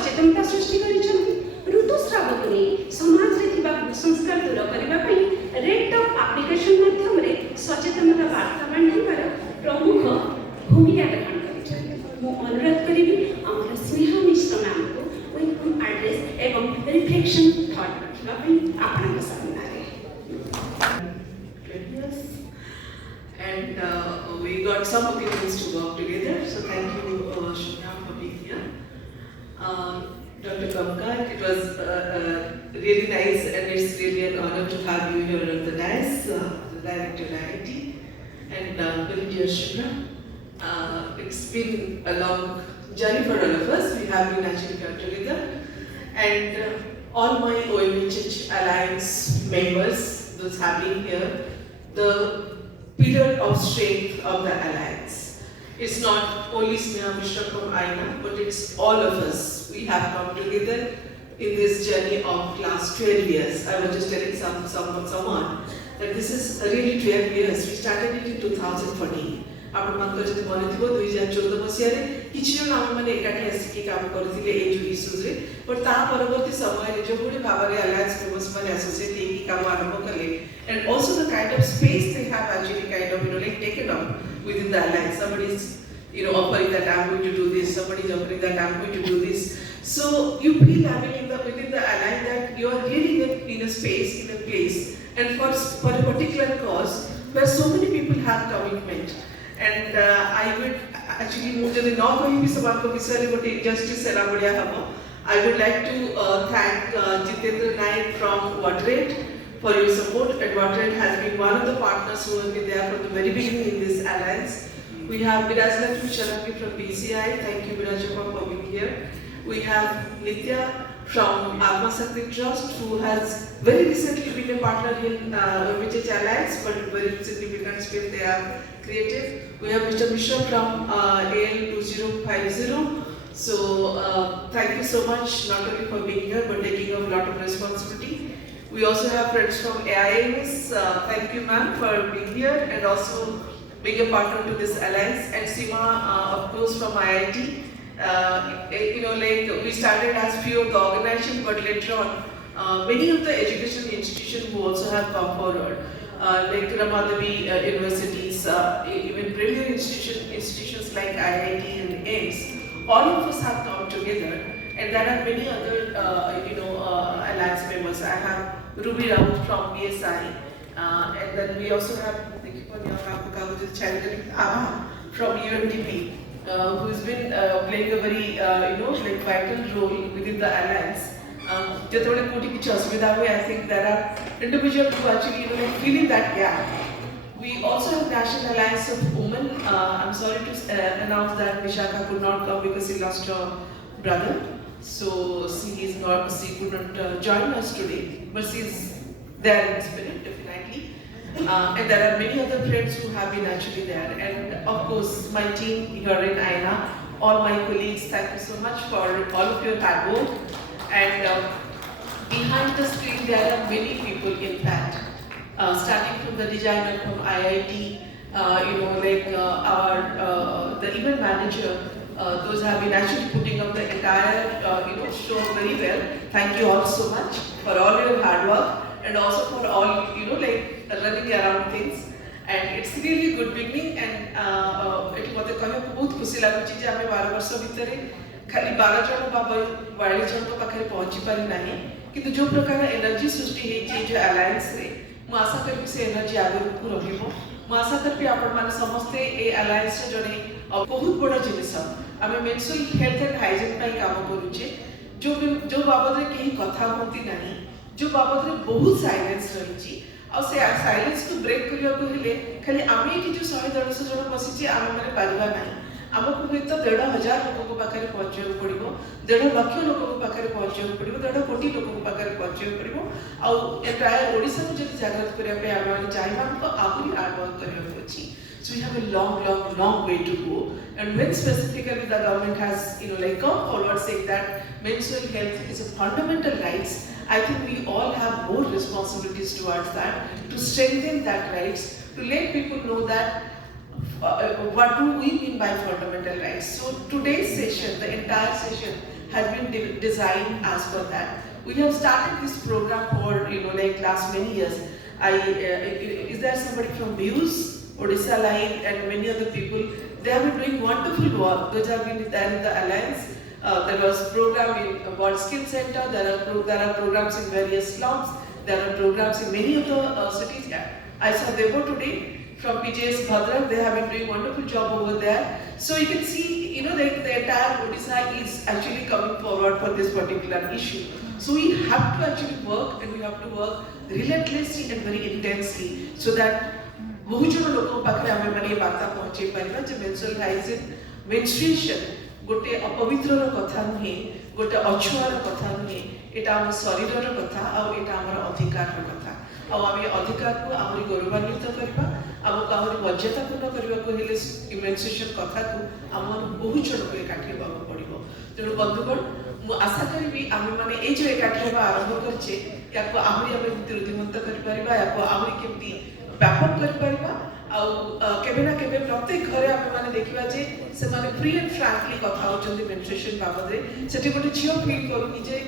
सचेतनता सृष्टि करिसेंती। ऋतुस्राव को नहीं समाज रे थिबा कुसंस्कार दूर करबा पई रेड टॉप एप्लिकेशन माध्यम रे सचेतनता वार्ता बांटिबार प्रमुख भूमिका ग्रहण करिसेंती। मु अनुरोध करिबी हमर स्नेह मिश्र मैम को वेलकम एड्रेस एवं रिफ्लेक्शन थॉट रखिबा पई आपन सामने रे। And we got some opinions to work together. So thank you, Shubham, for being here. Dr. Kamkar, it was really nice and it's really an honor to have you here on the dais, the Director of IIT, and very dear Shubhra. It's been a long journey for all of us. We have been actually come together. And all my OMHH Alliance members, those have been here, the pillar of strength of the Alliance. It's not only Sneha Mishra from AINA, but it's all of us. We have come together in this journey of last 12 years. I was just telling someone that this is really 12 years. We started it in 2014. आपण मानकर जति मन थिबो 2014 मसिया रे किछि जन हम माने एकाठी आसिकी काम करथिले ए जो इश्यूज रे पर ता परवर्ती समय रे जो गुडी भाबरे अलायंस मेंबर्स माने एसोसिएट एकी काम आरंभ करले and also the kind of space they have actually kind of like taken up within the alliance. Somebody is offering that I'm going to do this, somebody is offering that I'm going to do this. So you feel within the alliance that you are really in a space, in a place, and for a particular cause where so many people have commitment. And I would actually move to the north of justice I would like to thank Jitendra Naik from WaterAid for your support. And WaterAid has been one of the partners who have been there from the very beginning in this alliance. We have Birajlakshmi Sharangi from BCI. Thank you, Birajlakshmi, for being here. We have Nitya from Atma Shakti Trust, who has very recently been a partner in OMHH Alliance, but very significant space they have created. We have Mr. Mishra from AL2050. So thank you so much, not only for being here, but taking up a lot of responsibility. We also have friends from AIMS. Thank you, ma'am, for being here and also being a partner to this alliance. And Seema, of course, from IIT. We started as few of the organizations, but later on, many of the educational institutions who also have come forward, like Ramadami universities, even premier institutions like IIT and AIMS, all of us have come together. And there are many other, alliance members. I have Ruby Raut from BSI, and then we also have from UNDP, who's been playing a very, vital role within the alliance. I think there are individuals who actually filling that gap. We also have National Alliance of Women. I'm sorry to announce that Vishakha could not come because she lost her brother. So she could not join us today, but she is there in spirit, definitely. And there are many other friends who have been actually there. And of course, my team here in AINA, all my colleagues, thank you so much for all of your hard work. And behind the screen, there are many people, in fact, starting from the designer from IIT, the event manager, those have been actually putting up the entire show very well. Thank you all so much for all your hard work and also for all running around things. And it's really good beginning. And it was a kind of बहुत खुशी लागू चीज़ हमें 12 वर्षों भीतर खाली 12 जन बाबा 12 जन तो पाखरे पहुँची पारी नहीं किंतु जो प्रकार एनर्जी सृष्टि है जो अलायंस रे मु आशा करी से एनर्जी आगे को रहिबो मु आशा करी आपण माने समस्त ए अलायंस जने बहुत बड़ा जिनिस आमे मेंस्ट्रुअल हेल्थ एंड हाइजीन पई काम करूचे जो बाबद रे केही कथा होती नहीं जो बाबद रे बहुत साइलेंस रहिची और से साइलेंस को ब्रेक करिया को हेले खाली आमे एठी जो 100 जन बसिची आमे माने पारिबा नहीं आमको हुए तो 1,500 लोगों को पाखे पहुँचे पड़ो 1,5 लाख लोगों को पाखे पहुँचे पड़ो 1,5 कोटी लोगों को पाखे पहुँचे पड़ो आउ प्राय ओडिशा को जब जागृत करने आम चाहिए हमको आहरी हार्ड वर्क करने अच्छी. So we have a long way to go. And when specifically the government has come forward saying that menstrual health is a fundamental rights, I think we all have more responsibilities towards that to strengthen that rights, to let people know that what do we mean by fundamental rights. So today's session, the entire session, has been designed as per that. We have started this program for like last many years. Is there somebody from Muse, Odisha Live, and many other people? They have been doing wonderful work. Those have been there in the alliance. There was program in World Skill Center. There are programs in various slums. There are programs in many of the cities. Yeah. I saw Devo today from PJS Bhadrak. They have been doing wonderful job over there. So you can see, the entire Odisha is actually coming forward for this particular issue. So we have to actually work, and we have to work relentlessly and very intensely so that बहुजन लोगों पाखे आमे माने वार्ता पहुंचे परिबा जे menstrual hygiene menstruation गोटे अपवित्रर कथा नुहे गोटे अछुआर कथा नुहे एटा हम शरीरर कथा आ एटा हमर अधिकारर कथा आ आमे अधिकार को हमरी गौरवान्वित करबा आम हमरी मर्यादापूर्ण करबा को हेले मेंस्ट्रुएशन कथा को हमर बहुजन को एकाठी हेबा पड़िबो तेणु बंधुगण मु आशा करिबी आमे माने ए जे एकाठी हेबा आरंभ करछे याको हमरी आमे वृद्धिमंत करि परिबा याको हमरी केमती व्यापक कर परिबा केबे ना केबे प्रत्येक घरे आमे माने देखिबा जे से माने फ्री एंड फ्रैंकली कथा होचंदी मेंस्ट्रुएशन बाबद रे सेठी गोटे झियो फील करूनी जे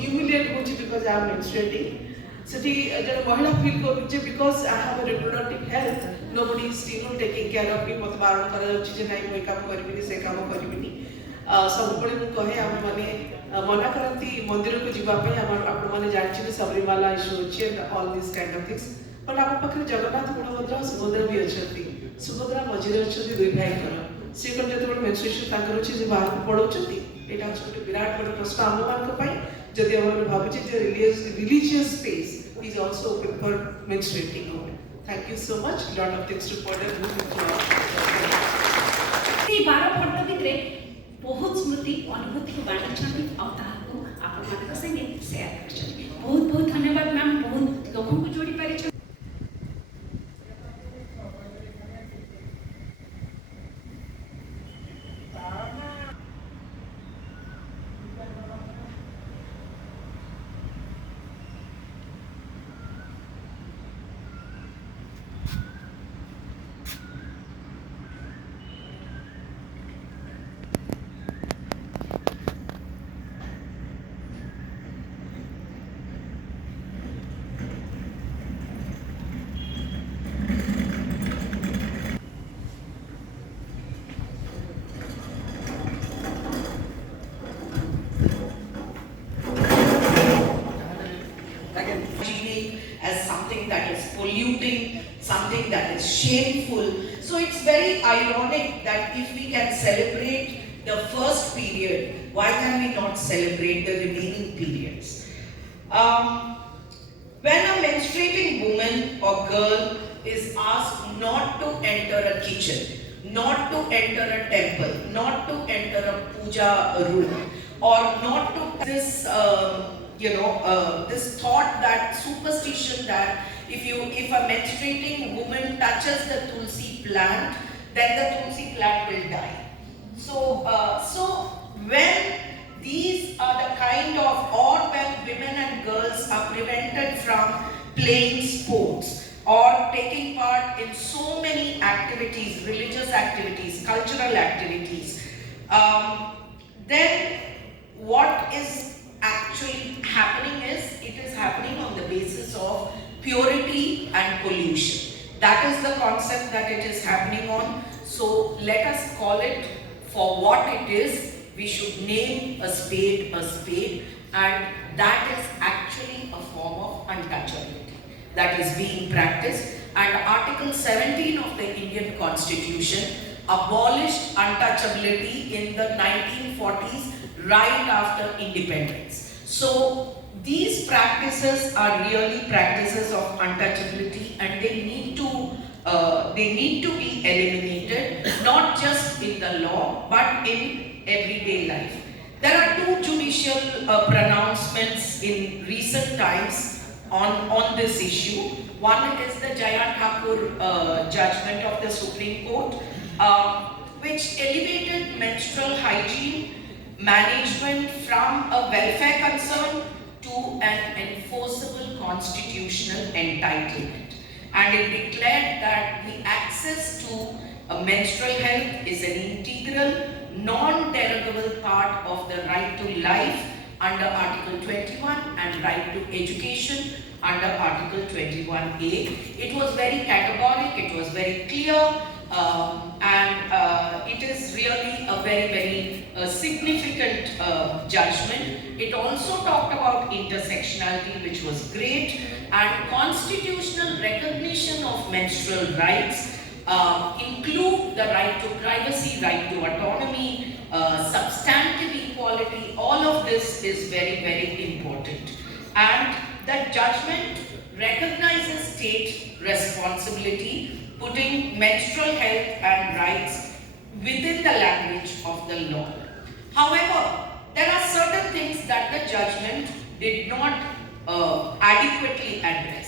ह्यूमिलिएट होची बिकॉज़ आई एम मेंस्ट्रुएटिंग सेठी जण महिला फील करू जे because I have a reproductive health nobody is taking care of me मत बारण करा जाउची जे नाही मोय काम करबिनी से काम करबिनी सबुबळे मु कहे आमे माने मना करंती मंदिर को जिबा पे आपण माने जानि सबरीमाला इशू होची and all this kind of things पर आप पाखे जगन्नाथ बलभद्र सुभद्रा भी अच्छी सुभद्रा मझे अच्छे दुई भाई सी कौन जो मेंस्ट्रुएशन तांकर अच्छे बाहर को पढ़ाऊँ यहाँ गोटे विराट बड़ प्रश्न आम मान जदि आम भावुचे religious space is also open for menstruating thank you so much lot of things टू बार फटो भितर बहुत स्मृति अनुभूति को बांटी आपको आपण संगे शेयर कर बहुत बहुत धन्यवाद मैम बहुत लोगों को जोड़ी पारी as something that is polluting, something that is shameful. So it's very ironic that if we can celebrate the first period, why can we not celebrate the remaining periods? When a menstruating woman or girl is asked not to enter a kitchen, not to enter a temple, not to enter a puja room, or not to this this thought, that superstition that if a menstruating woman touches the tulsi plant, then the tulsi plant will die. So when these are the kind of, or when women and girls are prevented from playing sports or taking part in so many activities, religious activities, cultural activities, then what is actually happening is, it is happening on the basis of purity and pollution. That is the concept that it is happening on. So let us call it for what it is. We should name a spade, and that is actually a form of untouchability that is being practiced. And Article 17 of the Indian Constitution abolished untouchability in the 1940s, right after independence. So these practices are really practices of untouchability, and they need to be eliminated, not just in the law but in everyday life. There are two judicial pronouncements in recent times on this issue. One is the Jaya Thakur judgment of the Supreme Court, which elevated menstrual hygiene management from a welfare concern to an enforceable constitutional entitlement. And it declared that the access to menstrual health is an integral non-derogable part of the right to life under Article 21 and right to education under Article 21A. It was very categoric, it was very clear, and it is really a very significant judgment. It also talked about intersectionality, which was great, and constitutional recognition of menstrual rights include the right to privacy, right to autonomy, substantive equality. All of this is very important. And the judgment recognizes state responsibility, putting menstrual health and rights within the language of the law. However, there are certain things that the judgment did not adequately address.